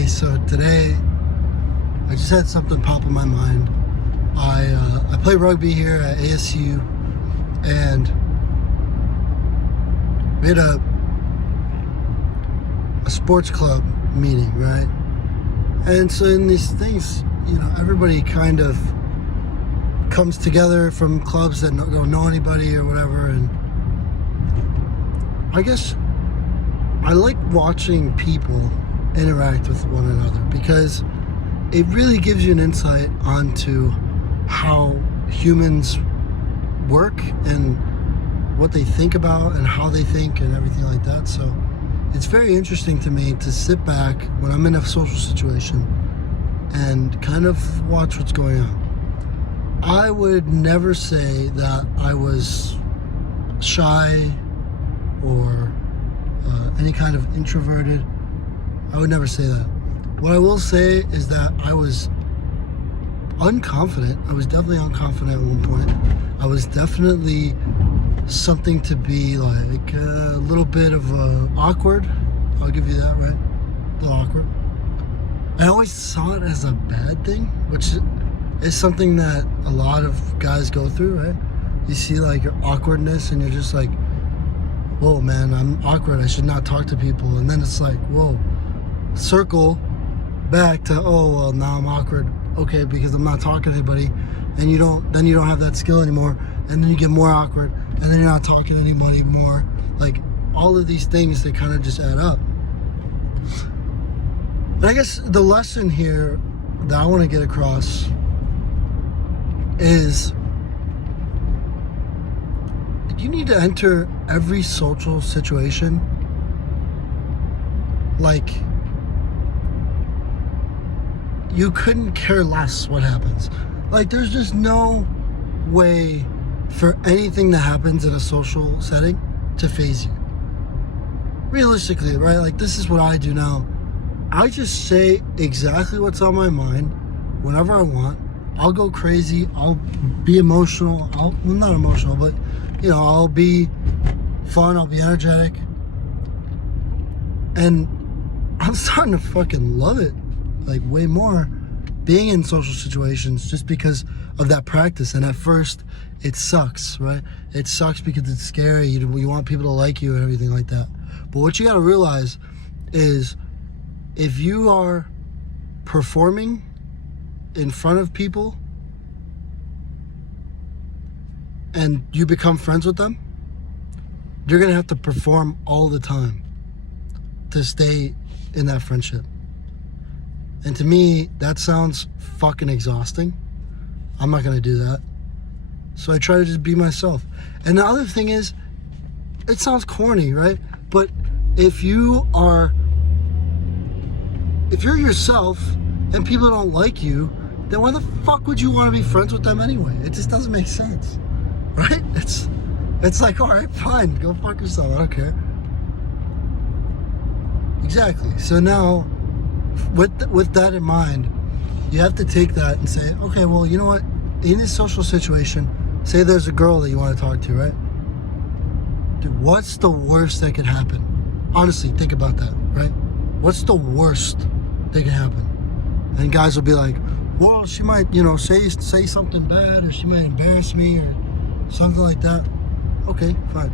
Hey, so today I just had something pop in my mind. I play rugby here at ASU, and we had a sports club meeting, right? And so in these things, everybody kind of comes together from clubs that don't know anybody or whatever, and I guess I like watching people interact with one another because it really gives you an insight onto how humans work and what they think about and how they think and everything like that. So it's very interesting to me to sit back when I'm in a social situation and kind of watch what's going on. I would never say that I was shy or any kind of introverted. I would never say that. What I will say is that I was unconfident. I was definitely unconfident at one point. I was definitely something to be like a little bit of awkward. I'll give you that, right? A little awkward. I always saw it as a bad thing, which is something that a lot of guys go through, right? You see like your awkwardness and you're just like, whoa, man, I'm awkward. I should not talk to people. And then it's like, whoa, circle back to, oh, well, now I'm awkward. Okay, because I'm not talking to anybody. And you don't have that skill anymore. And then you get more awkward. And then you're not talking to anybody more. Like, all of these things, they kind of just add up. And I guess the lesson here that I want to get across is you need to enter every social situation like you couldn't care less what happens. Like, there's just no way for anything that happens in a social setting to faze you. Realistically, right? Like, this is what I do now. I just say exactly what's on my mind whenever I want. I'll go crazy. I'll be emotional. Well, not emotional, but, I'll be fun. I'll be energetic. And I'm starting to fucking love it. Like, way more being in social situations just because of that practice. And at first it sucks, right? It sucks because it's scary. You want people to like you and everything like that. But what you got to realize is if you are performing in front of people and you become friends with them, you're going to have to perform all the time to stay in that friendship. And to me, that sounds fucking exhausting. I'm not going to do that. So I try to just be myself. And the other thing is, it sounds corny, right? But if you're yourself and people don't like you, then why the fuck would you want to be friends with them anyway? It just doesn't make sense, right? It's like, all right, fine, go fuck yourself. I don't care. Exactly. So now, with that in mind, you have to take that and say, okay, well, you know what? In this social situation, say there's a girl that you want to talk to, right? Dude, what's the worst that could happen? Honestly, think about that, right? What's the worst that can happen? And guys will be like, well, she might, say something bad, or she might embarrass me, or something like that. Okay, fine.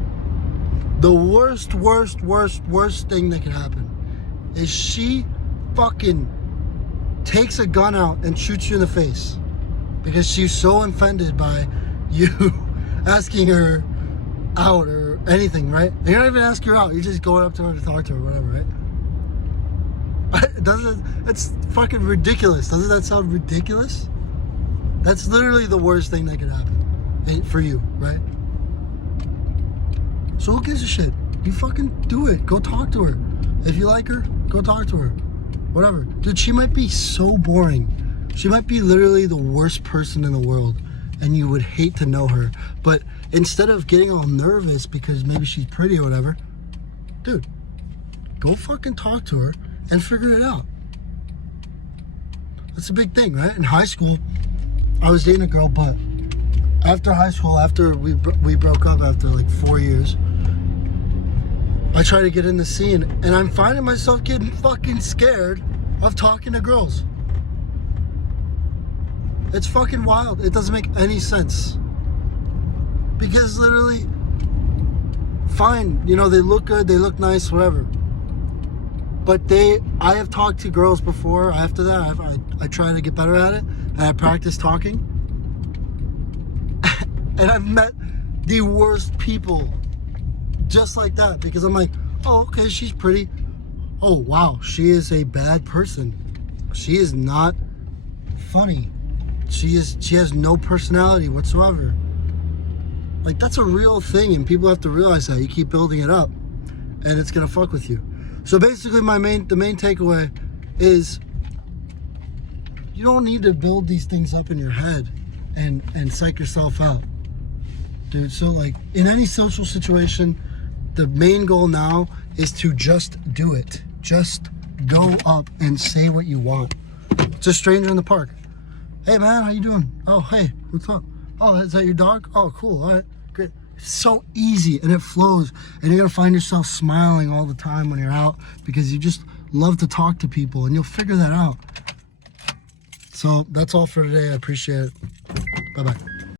The worst thing that can happen is she fucking takes a gun out and shoots you in the face because she's so offended by you asking her out or anything, right? And you're not even asking her out, you're just going up to her to talk to her, whatever, right? It's fucking ridiculous. Doesn't that sound ridiculous? That's literally the worst thing that could happen for you, right? So who gives a shit? You fucking do it. Go talk to her. If you like her, go talk to her. Whatever. Dude, she might be so boring. She might be literally the worst person in the world, and you would hate to know her. But instead of getting all nervous because maybe she's pretty or whatever, dude, go fucking talk to her and figure it out. That's a big thing, right? In high school, I was dating a girl, but after high school, after we broke up after like 4 years, I try to get in the scene, and I'm finding myself getting fucking scared of talking to girls. It's fucking wild. It doesn't make any sense. Because literally, fine, you know, they look good, they look nice, whatever. But I have talked to girls before. After that, I try to get better at it, and I practice talking. And I've met the worst people just like that, because I'm like, oh, okay, she's pretty. Oh, wow, she is a bad person. She is not funny. She has no personality whatsoever. Like, that's a real thing, and people have to realize that. You keep building it up, and it's gonna fuck with you. So basically, the main takeaway is you don't need to build these things up in your head and psych yourself out, dude. So like, in any social situation, the main goal now is to just do it. Just go up and say what you want. It's a stranger in the park. Hey man, how you doing? Oh, hey, what's up? Oh, is that your dog? Oh, cool, all right, great. It's so easy, and it flows, and you're gonna find yourself smiling all the time when you're out, because you just love to talk to people, and you'll figure that out. So that's all for today. I appreciate it. Bye-bye.